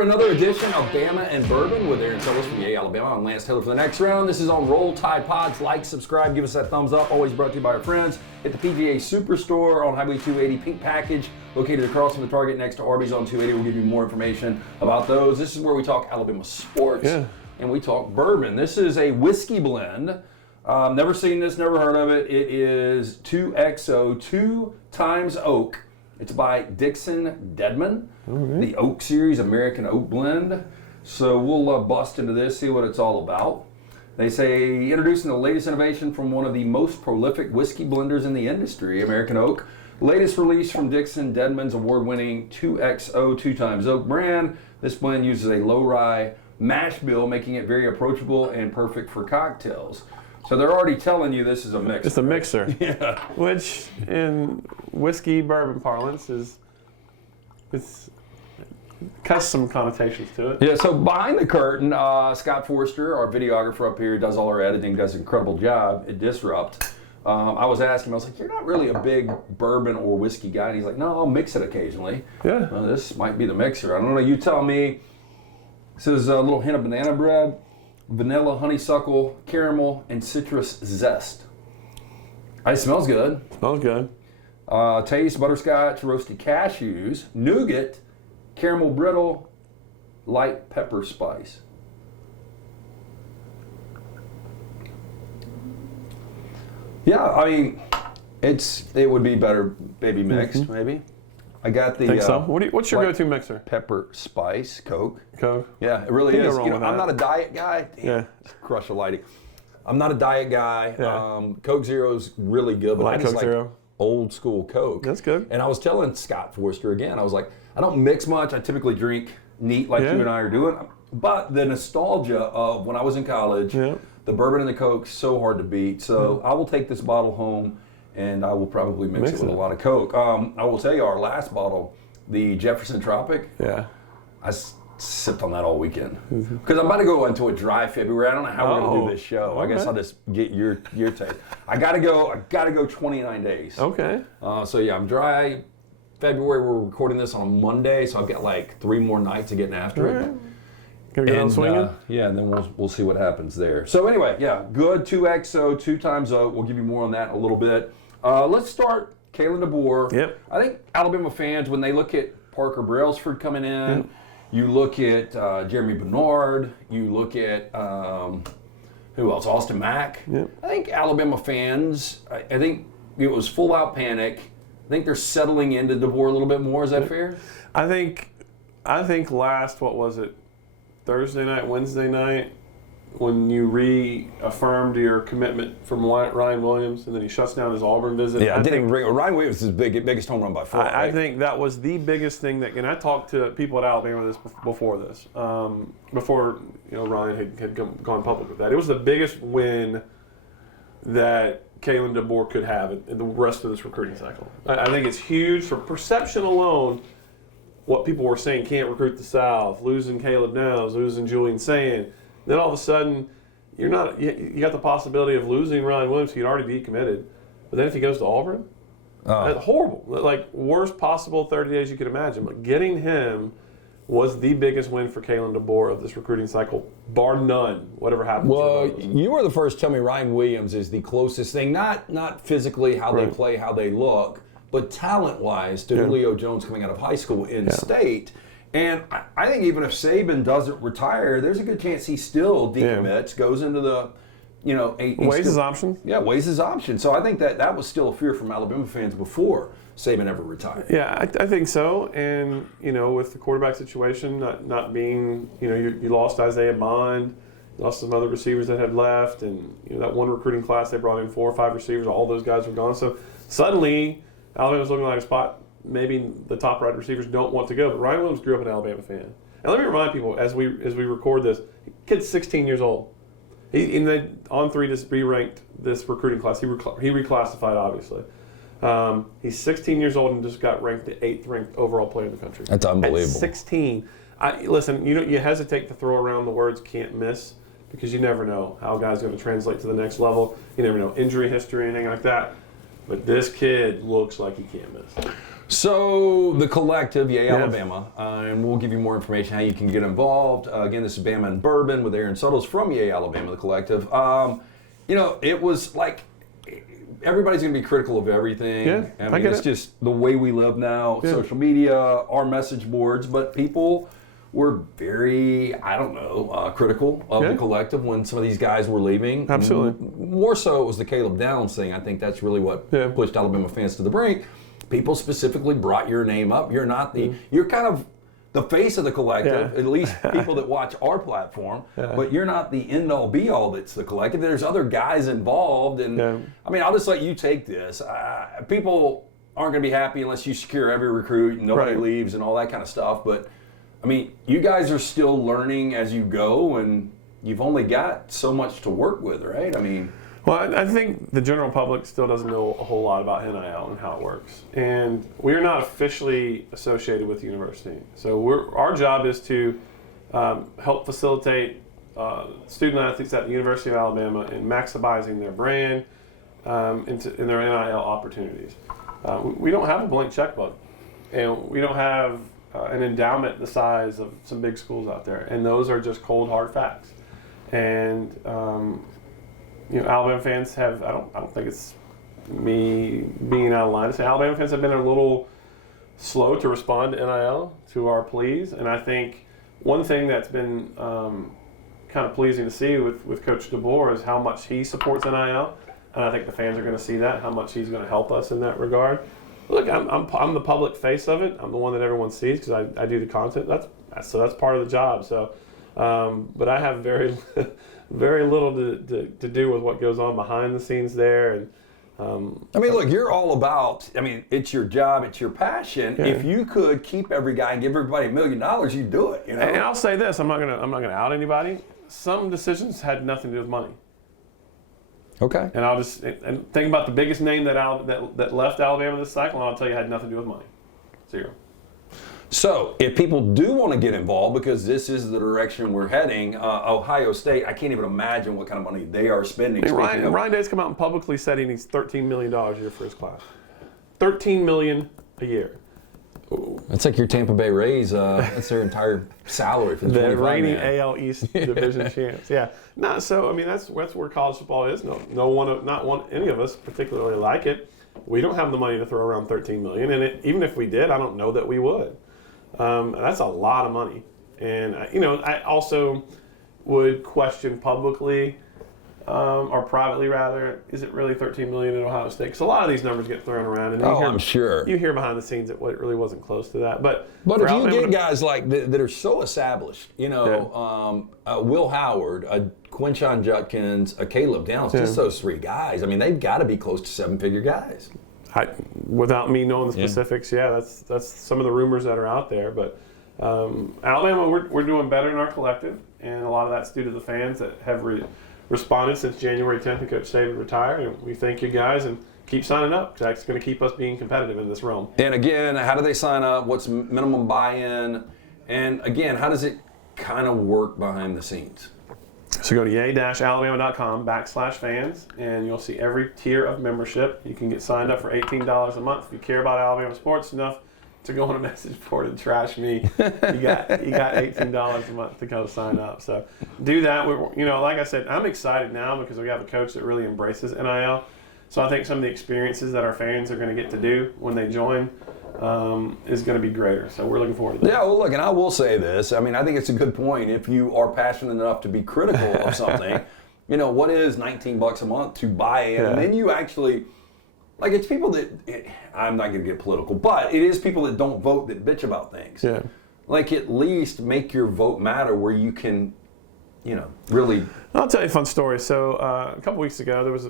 for another edition of Bama and Bourbon with Aaron Suttles from Alabama. I'm Lance Taylor for the next round. This is on Roll Tide Pods. Like, subscribe, give us that thumbs up. Always brought to you by our friends at the PGA Superstore on Highway 280, Pink Package, located across from the Target next to Arby's on 280. We'll give you more information about those. This is where we talk Alabama sports and we talk bourbon. This is a whiskey blend. Never seen this, never heard of it. It is 2XO, 2 times oak. It's by Dixon Dedman, the Oak Series American Oak Blend. So we'll bust into this, see what it's all about. They say, introducing the latest innovation from one of the most prolific whiskey blenders in the industry, American Oak. Latest release from Dixon Dedman's award-winning 2XO 2 times oak brand. This blend uses a low rye mash bill, making it very approachable and perfect for cocktails. So they're already telling you this is a mixer. It's a mixer. Yeah. Which in whiskey bourbon parlance it's has some connotations to it. Yeah, so behind the curtain, Scott Forster, our videographer up here, does all our editing, does an incredible job at Disrupt. I was asking him, I was like, you're not really a big bourbon or whiskey guy. And he's like, no, I'll mix it occasionally. Yeah. Well, this might be the mixer. I don't know, you tell me. This is a little hint of banana bread, vanilla, honeysuckle, caramel, and citrus zest. It smells good. Smells good. Taste, butterscotch, roasted cashews, nougat, caramel brittle, light pepper spice. Yeah, I mean, it would be better maybe mixed, maybe. I got the Think so? What's your go-to mixer? Pepper spice, Coke. Coke. Yeah, it really is. You know, I'm not a diet guy. Damn, crush a lighting. I'm not a diet guy. Yeah. Coke Zero's really good, but I just Coke like Zero. old school Coke. That's good. And I was telling Scott Forster again, I was like, I don't mix much. I typically drink neat like you and I are doing. But the nostalgia of when I was in college, the bourbon and the Coke, so hard to beat. So I will take this bottle home and I will probably mix it with a lot of Coke. I will tell you, our last bottle, the Jefferson Tropic, I sipped on that all weekend. Because I'm about to go into a dry February. I don't know how we're going to do this show. I guess I'll just get your take. I got to go 29 days. Okay. So yeah, I'm dry February. We're recording this on a Monday, so I've got like 3 more nights of getting after it. Gonna get on swinging? And then we'll see what happens there. So anyway, good 2XO, 2 times oak. We'll give you more on that in a little bit. Let's start Kalen DeBoer. Yep. I think Alabama fans, when they look at Parker Brailsford coming in, you look at Jeremy Bernard, you look at who else? Austin Mack. Yep. I think Alabama fans, I think it was full out panic. I think they're settling into DeBoer a little bit more. Is that fair? I think last, what was it, Thursday night, Wednesday night, when you reaffirmed your commitment from Ryan Williams, and then he shuts down his Auburn visit. Yeah, I didn't even bring Ryan Williams is biggest home run by far. I think that was the biggest thing that, and I talked to people at Alabama before Ryan had gone public with that. It was the biggest win that Kalen DeBoer could have in the rest of this recruiting cycle. I think it's huge for perception alone. What people were saying, can't recruit the South, losing Caleb Nels, losing Julian Sand. Then all of a sudden, you got the possibility of losing Ryan Williams, who'd already be committed. But then if he goes to Auburn, that's horrible. Like, worst possible 30 days you could imagine. But getting him was the biggest win for Kalen DeBoer of this recruiting cycle, bar none, whatever happens. Well, you were the first to tell me Ryan Williams is the closest thing, not physically how they play, how they look, but talent-wise to Julio Jones coming out of high school in state. And I think even if Saban doesn't retire, there's a good chance he still decommits, goes into the, weighs his option. Yeah, weighs his option. So I think that was still a fear from Alabama fans before Saban ever retired. Yeah, I think so. And, with the quarterback situation not being, you lost Isaiah Bond, you lost some other receivers that had left, and, that one recruiting class, they brought in 4 or 5 receivers, all those guys were gone. So suddenly, Alabama's looking like a spot maybe the top right receivers don't want to go. But Ryan Williams grew up an Alabama fan. And let me remind people, as we record this, kid's 16 years old. On 3 just re-ranked this recruiting class. He reclassified, obviously. He's 16 years old and just got ranked the 8th ranked overall player in the country. That's unbelievable. At 16. Listen, you hesitate to throw around the words can't miss because you never know how a guy's going to translate to the next level. You never know injury history, anything like that. but this kid looks like he can't miss. So the collective, Yay Alabama, and we'll give you more information how you can get involved. Again, this is Bama and Bourbon with Aaron Suttles from Yay Alabama, the collective. It was like everybody's going to be critical of everything. Yeah, I mean, it's just the way we live now, social media, our message boards, but people were very, critical of the collective when some of these guys were leaving. Absolutely. More so, it was the Caleb Downs thing. I think that's really what pushed Alabama fans to the brink. People specifically brought your name up. You're not you're kind of the face of the collective, at least people that watch our platform, but you're not the end-all, be-all that's the collective. There's other guys involved, and I mean, I'll just let you take this. People aren't going to be happy unless you secure every recruit and nobody leaves and all that kind of stuff, but I mean, you guys are still learning as you go, and you've only got so much to work with, right? I mean... Well, I think the general public still doesn't know a whole lot about NIL and how it works. And we're not officially associated with the university. So our job is to help facilitate student athletes at the University of Alabama in maximizing their brand in their NIL opportunities. We don't have a blank checkbook, and we don't have an endowment the size of some big schools out there. And those are just cold, hard facts. And Alabama fans have, I don't think it's me being out of line to say, Alabama fans have been a little slow to respond to NIL, to our pleas. And I think one thing that's been kind of pleasing to see with Coach DeBoer is how much he supports NIL. And I think the fans are going to see that, how much he's going to help us in that regard. Look, I'm the public face of it. I'm the one that everyone sees because I do the content. That's part of the job. So, but I have very little to do with what goes on behind the scenes there. And I mean, look, you're all about. I mean, it's your job, it's your passion. Yeah. If you could keep every guy and give everybody $1 million, you'd do it. You know. And I'll say this: I'm not gonna out anybody. Some decisions had nothing to do with money. Okay. And I'll just think about the biggest name that left Alabama this cycle, and I'll tell you, it had nothing to do with money. Zero. So, if people do want to get involved, because this is the direction we're heading, Ohio State, I can't even imagine what kind of money they are spending. Ryan Day's come out and publicly said he needs $13 million a year for his class. $13 million a year. Ooh. That's like your Tampa Bay Rays. That's their entire salary for the reigning AL East division champs. Yeah. So I mean, that's where college football is. Not any of us particularly like it. We don't have the money to throw around $13 million, and even if we did, I don't know that we would. That's a lot of money, and I also would question publicly or privately rather, is it really $13 million at Ohio State? Because a lot of these numbers get thrown around, and I'm sure you hear behind the scenes that it really wasn't close to that. But if you get guys like that are so established, Will Howard, Quinshon Judkins, Caleb Downs, just those three guys. I mean, they've got to be close to seven-figure guys. Without me knowing the specifics, that's some of the rumors that are out there. But Alabama, we're doing better in our collective, and a lot of that's due to the fans that have responded since January 10th and Coach Saban retired. And we thank you guys and keep signing up because that's going to keep us being competitive in this realm. And again, how do they sign up? What's minimum buy-in? And again, how does it kind of work behind the scenes? So go to yay-alabama.com/fans, and you'll see every tier of membership. You can get signed up for $18 a month if you care about Alabama sports enough to go on a message board and trash me. You got $18 a month to go sign up. So do that. Like I said, I'm excited now because we have a coach that really embraces NIL. So I think some of the experiences that our fans are going to get to do when they join is going to be greater. So we're looking forward to that. Yeah, well, look, and I will say this. I mean, I think it's a good point. If you are passionate enough to be critical of something, what is $19 a month to buy in? And then you actually, like, it's people that, I'm not going to get political, but it is people that don't vote that bitch about things. Yeah. Like, at least make your vote matter where you can, really. I'll tell you a fun story. So a couple weeks ago, there was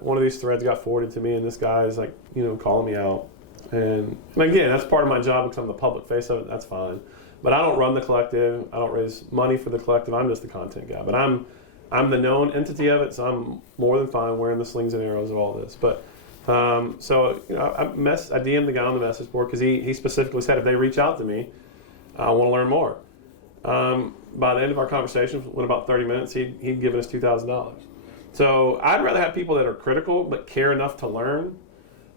one of these threads got forwarded to me, and this guy is like, calling me out. And again, that's part of my job because I'm the public face of it. That's fine. But I don't run the collective. I don't raise money for the collective. I'm just the content guy. But I'm the known entity of it, so I'm more than fine wearing the slings and arrows of all this. But I DM'd the guy on the message board because he specifically said if they reach out to me, I want to learn more. By the end of our conversation, in about 30 minutes, he'd given us $2,000. So I'd rather have people that are critical but care enough to learn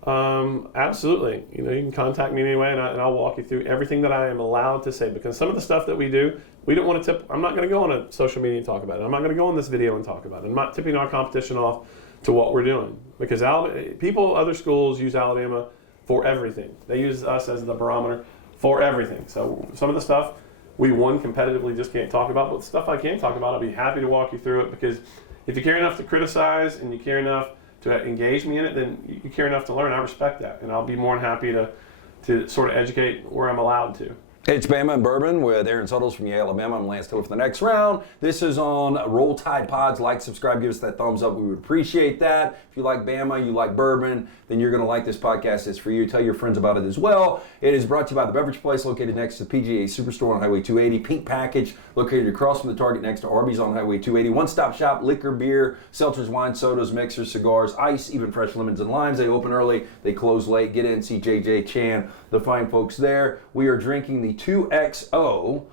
Absolutely. You can contact me anyway, and I'll walk you through everything that I am allowed to say. Because some of the stuff that we do, we don't want to tip. I'm not going to go on a social media and talk about it. I'm not going to go on this video and talk about it. I'm not tipping our competition off to what we're doing, because other schools use Alabama for everything. They use us as the barometer for everything. So some of the stuff we competitively just can't talk about, but the stuff I can talk about, I'll be happy to walk you through it, because if you care enough to criticize and you care enough to engage me in it, then you care enough to learn. I respect that, and I'll be more than happy to sort of educate where I'm allowed to. It's Bama and Bourbon with Aaron Suttles from Alabama. I'm Lance Taylor for the next round. This is on Roll Tide Pods. Like, subscribe, give us that thumbs up. We would appreciate that. If you like Bama, you like bourbon, then you're going to like this podcast. It's for you. Tell your friends about it as well. It is brought to you by the Beverage Place, located next to the PGA Superstore on Highway 280. Pink Package, located across from the Target next to Arby's on Highway 280. One-stop shop, liquor, beer, seltzers, wine, sodas, mixers, cigars, ice, even fresh lemons and limes. They open early. They close late. Get in, see JJ Chan, the fine folks there. We are drinking the 2XO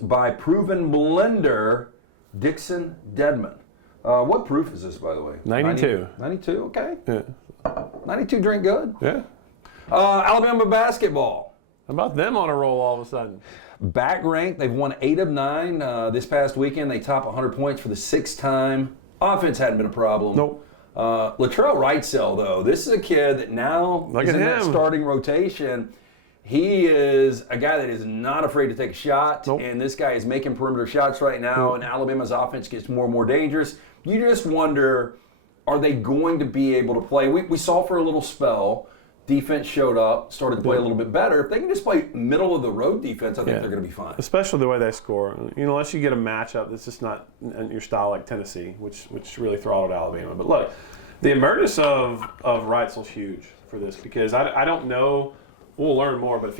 by Proven Blender, Dixon Dedman. What proof is this, by the way? 92. 92, okay. Yeah. 92 drink good. Yeah. Alabama basketball. How about them on a roll all of a sudden? Back ranked. They've won 8 of 9 this past weekend. They top 100 points for the 6th time. Offense hadn't been a problem. Nope. Latrell Wrightsell, though, this is a kid that now is in that starting rotation. He is a guy that is not afraid to take a shot, and this guy is making perimeter shots right now, and Alabama's offense gets more and more dangerous. You just wonder, are they going to be able to play? We saw for a little spell, defense showed up, started to play a little bit better. If they can just play middle of the road defense, I think they're going to be fine. Especially the way they score. Unless you get a matchup that's just not in your style like Tennessee, which really throttled Alabama. But look, the emergence of Wrightsell's huge for this, because I don't know. We'll learn more, but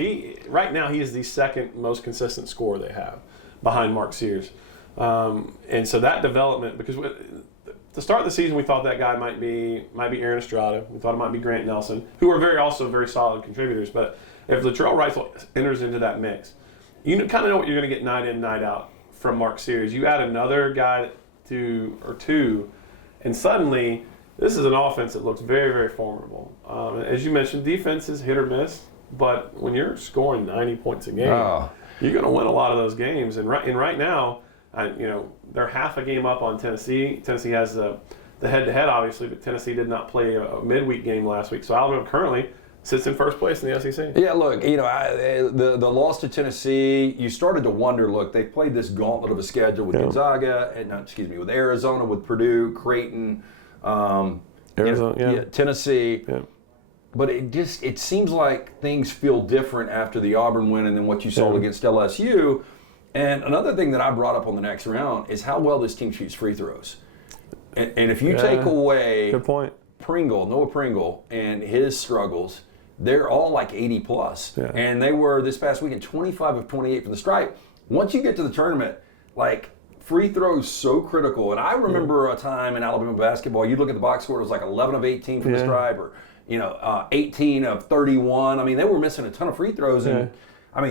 right now he is the second most consistent scorer they have, behind Mark Sears, and so that development. Because to start the season, we thought that guy might be Aaron Estrada. We thought it might be Grant Nelson, who are also very solid contributors. But if Latrell Wrightsell enters into that mix, you kind of know what you're going to get night in, night out from Mark Sears. You add another guy or two, and suddenly this is an offense that looks very, very formidable. As you mentioned, defense is hit or miss. But when you're scoring 90 points a game, you're going to win a lot of those games. And right now, they're half a game up on Tennessee. Tennessee has the head-to-head, obviously, but Tennessee did not play a midweek game last week. So Alabama currently sits in first place in the SEC. Yeah, look, the loss to Tennessee, you started to wonder. Look, they played this gauntlet of a schedule with Gonzaga, with Arizona, with Purdue, Creighton, Arizona, Tennessee. Yeah. But it seems like things feel different after the Auburn win and then what you saw against LSU. And another thing that I brought up on the next round is how well this team shoots free throws. And if you take away good point. Noah Pringle, and his struggles, they're all like 80 plus. Yeah. And they were this past weekend 25 of 28 from the stripe. Once you get to the tournament, free throws so critical. And I remember a time in Alabama basketball, you'd look at the box score, it was like 11 of 18 from the stripe, or 18 of 31. I mean, they were missing a ton of free throws. And I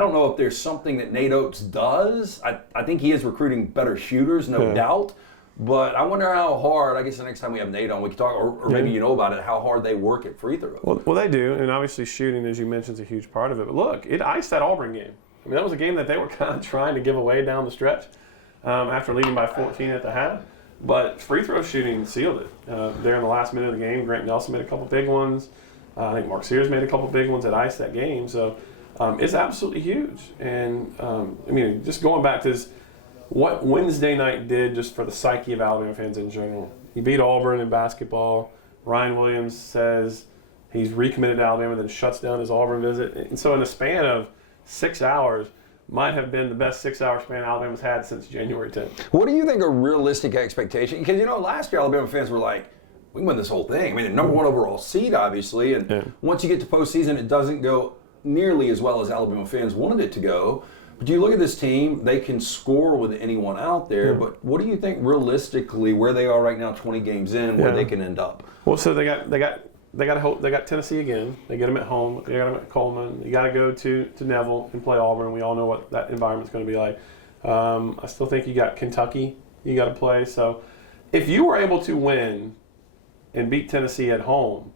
don't know if there's something that Nate Oates does. I think he is recruiting better shooters, no doubt. But I wonder how hard, I guess the next time we have Nate on, we can talk, or maybe you know about it, how hard they work at free throws. Well, they do. And obviously shooting, as you mentioned, is a huge part of it. But look, it iced that Auburn game. I mean, that was a game that they were kind of trying to give away down the stretch after leading by 14 at the half. But free throw shooting sealed it. There in the last minute of the game, Grant Nelson made a couple big ones. I think Mark Sears made a couple big ones that iced that game. So it's absolutely huge. And, just going back to this, what Wednesday night did just for the psyche of Alabama fans in general. He beat Auburn in basketball. Ryan Williams says he's recommitted to Alabama, then shuts down his Auburn visit. And so in the span of 6 hours, might have been the best 6-hour span Alabama's had since January 10th. What do you think are realistic expectations? Because, last year Alabama fans were like, we can win this whole thing. I mean, the number one overall seed, obviously, and once you get to postseason, it doesn't go nearly as well as Alabama fans wanted it to go. But you look at this team, they can score with anyone out there, but what do you think realistically where they are right now, 20 games in, where they can end up? Well, so they got Tennessee again. They get them at home. They got them at Coleman. You got to go to Neville and play Auburn. We all know what that environment's going to be like. I still think you got Kentucky you got to play. So if you were able to win and beat Tennessee at home,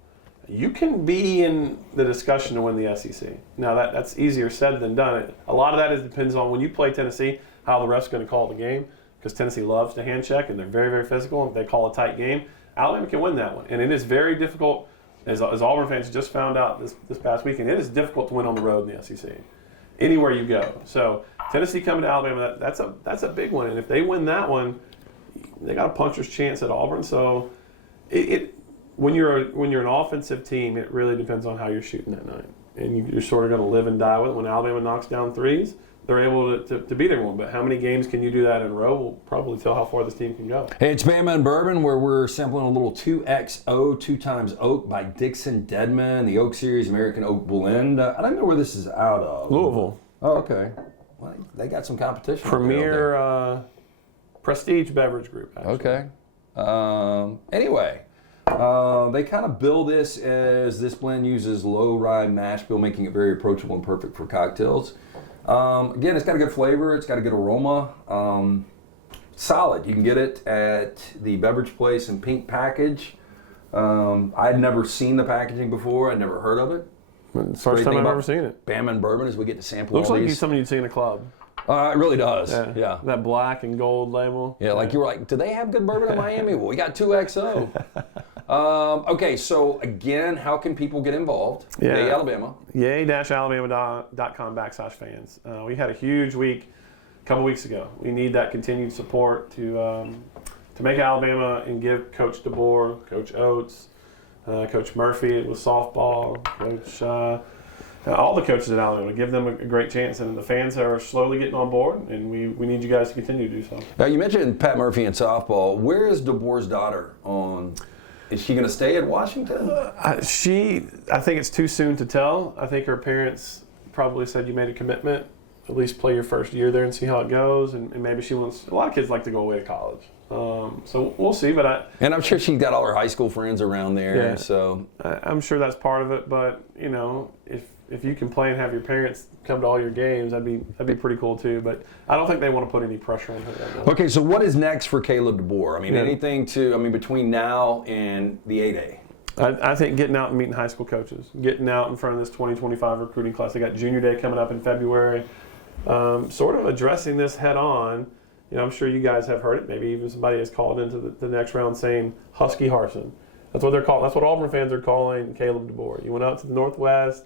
you can be in the discussion to win the SEC. Now, that's easier said than done. A lot of that depends on when you play Tennessee, how the ref's going to call the game, because Tennessee loves to hand check, and they're very, very physical, and if they call a tight game, Alabama can win that one. And it is very difficult, as Auburn fans just found out this past weekend, it is difficult to win on the road in the SEC, anywhere you go. So Tennessee coming to Alabama, that's a big one. And if they win that one, they got a puncher's chance at Auburn. So when you're an offensive team, it really depends on how you're shooting that night. And you're sort of going to live and die with it. When Alabama knocks down threes, they're able to beat everyone. But how many games can you do that in a row will probably tell how far this team can go. Hey, it's Bama and Bourbon, where we're sampling a little 2XO, 2 times oak by Dixon Dedman, the Oak Series American Oak Blend. I don't know where this is out of. Louisville. Oh, okay. Well, they got some competition. Premier prestige beverage group, actually. Okay. Anyway, they kind of bill this as this blend uses low rye mash bill, making it very approachable and perfect for cocktails. Again, it's got a good flavor. It's got a good aroma. Solid. You can get it at the beverage place in pink package. I'd never seen the packaging before. I'd never heard of it. First time I've ever seen it. Bama and Bourbon, as we get to sample Looks all like these. something you'd see in a club. It really does. Yeah. That black and gold label. Yeah, like you were like, do they have good bourbon in Miami? Well, we got 2XO. Okay, so again, how can people get involved? Yeah. Yay, Alabama. Yay-alabama.com/fans. We had a huge week a couple weeks ago. We need that continued support to make Alabama and give Coach DeBoer, Coach Oates, Coach Murphy with softball, Coach all the coaches at Alabama, give them a great chance. And the fans are slowly getting on board, and we need you guys to continue to do so. Now, you mentioned Pat Murphy and softball. Where is DeBoer's daughter on? Is she going to stay at Washington? I think it's too soon to tell. I think her parents probably said you made a commitment. At least play your first year there and see how it goes. And maybe she wants. A lot of kids like to go away to college. So we'll see. And I'm sure she got all her high school friends around there. Yeah, so I'm sure that's part of it. But if you can play and have your parents come to all your games, that'd be pretty cool too. But I don't think they want to put any pressure on her right now. Okay, so what is next for Caleb DeBoer? I mean, anything between now and the A-Day? I think getting out and meeting high school coaches, getting out in front of this 2025 recruiting class. They got Junior Day coming up in February. Sort of addressing this head on. I'm sure you guys have heard it. Maybe even somebody has called into the next round saying Husky Harsin. That's what they're calling. That's what Auburn fans are calling Caleb DeBoer. You went out to the Northwest.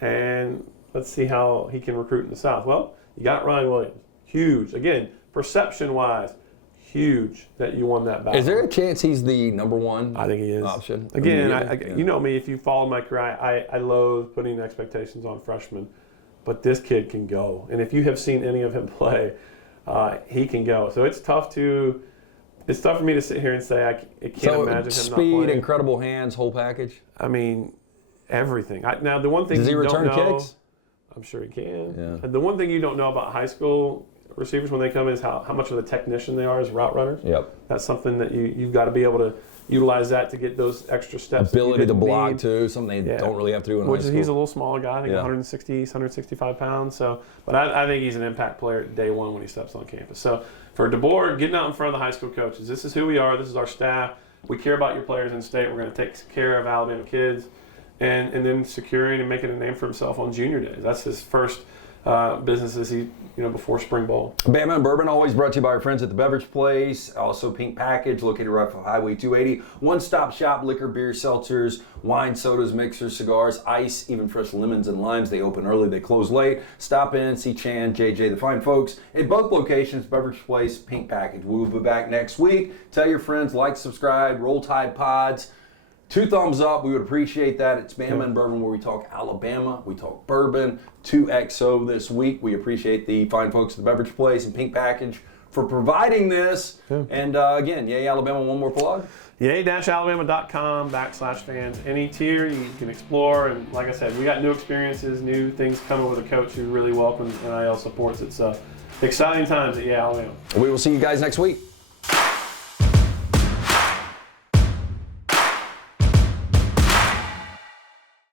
And let's see how he can recruit in the South. Well, you got Ryan Williams. Huge. Again, perception-wise, huge that you won that battle. Is there a chance he's the number one I think he is. option? Again, you know me. If you follow my career, I loathe putting expectations on freshmen. But this kid can go. And if you have seen any of him play, he can go. So it's tough for me to sit here and say I can't imagine him not playing. Speed, incredible hands, whole package? I mean, everything. Now, the one thing does he return don't know, kicks? I'm sure he can. Yeah. And the one thing you don't know about high school receivers when they come in is how much of a technician they are as route runners. Yep. That's something that you've got to be able to utilize that to get those extra steps. Ability to block too, something they don't really have to do in high school. He's a little small guy, I think 165 pounds. So, but I think he's an impact player day one when he steps on campus. So for DeBoer, getting out in front of the high school coaches, this is who we are. This is our staff. We care about your players in state. We're going to take care of Alabama kids. And then securing and making a name for himself on Junior Days. That's his first business as before spring ball. Bama and Bourbon, always brought to you by our friends at the Beverage Place. Also, Pink Package, located right off Highway 280. One-stop shop, liquor, beer, seltzers, wine, sodas, mixers, cigars, ice, even fresh lemons and limes. They open early, they close late. Stop in, see Chan, JJ, the fine folks at both locations, Beverage Place, Pink Package. We will be back next week. Tell your friends, like, subscribe, Roll Tide Pods. 2 thumbs up, we would appreciate that. It's Bama and Bourbon, where we talk Alabama, we talk bourbon. 2XO this week. We appreciate the fine folks at the Beverage Place and Pink Package for providing this. Yeah. And again, yay Alabama, one more plug. Yay-alabama.com/fans. Any tier you can explore, and like I said, we got new experiences, new things coming with a coach who really welcomes NIL supports it. So exciting times at Yay Alabama. We will see you guys next week.